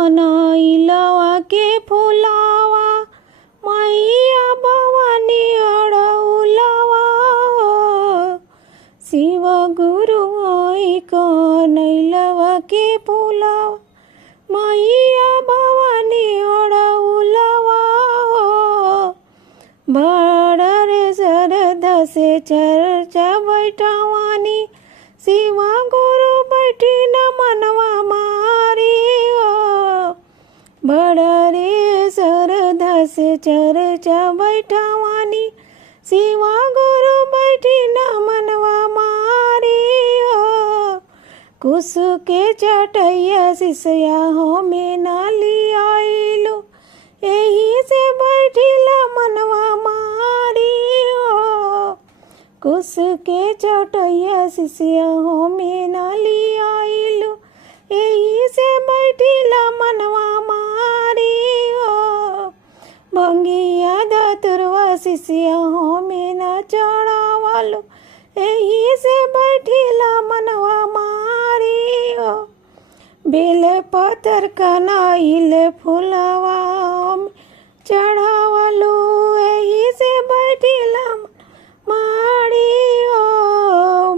कनैलवा के फुलावा मैया भवानी अड़उलवा शिव गुरु आई कनैलवा के फुलावा मैया भवानी अड़उलवा बड़ा रे श्रद्धा से चर्चा बैठवानी शिवा गुरु बैठी न मनवा मारी बड़ा रे श्रद्धा से चर्चा बैठवानी शिवा गुरु बैठी न मनवा मारी कुश के चटैया शिष्या हो में नाली आइलो यही से बैठिला मनवा मारी कुश के चटैया शिष्या हो में नाली आइलो यही से बैठिला मनवा मारी भंगिया दतुरवा शिष्या हो में ना चढ़ावालो यही से बैठिला मनवा मारी बेल पत्थर कनाइल फुलवा चढ़ावालो यही से बैठिला मारी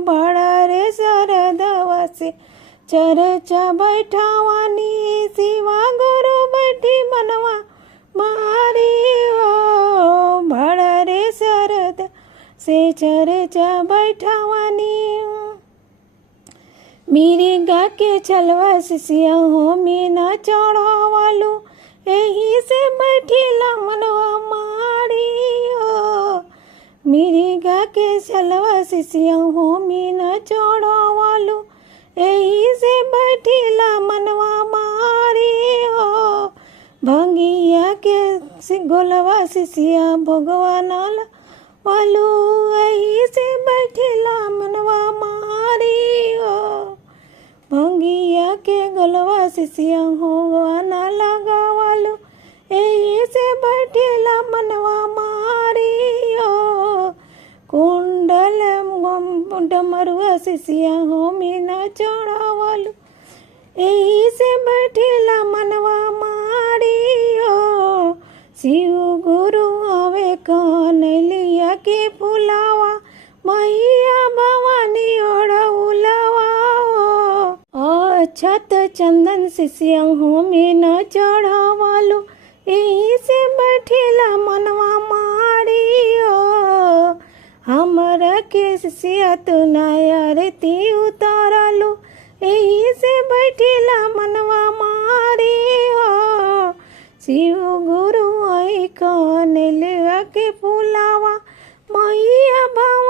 बड़ा रे श्रद्धा से चर्चा बैठावानी शिवा गुरु बैठी मनवा मारी बड़ा रे श्रद्धा से चर्चा बैठावानी मिर्गा के छलवा शिष्या हो में न चढ़ावालो यही से बैठिला मनवा मारी मिर्गा के छलवा शिष्या हो में न चढ़ावालो यही से बैठिला मनवा मारी भंगिया के गोलवा शिष्या भगवान वालू यही से बैठिला मनवा मारी भंगिया के गलवा शिष्या हो गाना लगावालो यही से बैठिला मनवा मारी कुंडल डमरुआ शिष्या हो मीना चढ़ावालो यही से बैठिला मनवा मारी शिव गुरु आवे कनैलिया के फुलावा मैया भवानी अड़उलवा छत चंदन शिष्या हो में न चढ़ावालो यही से बैठिला मनवा मारी हमरा के शिष्या तो आरती उतारलो यही से बैठिला मनवा मारी शिव गुरु आई कनैलिया के फुलावा मैया भवानी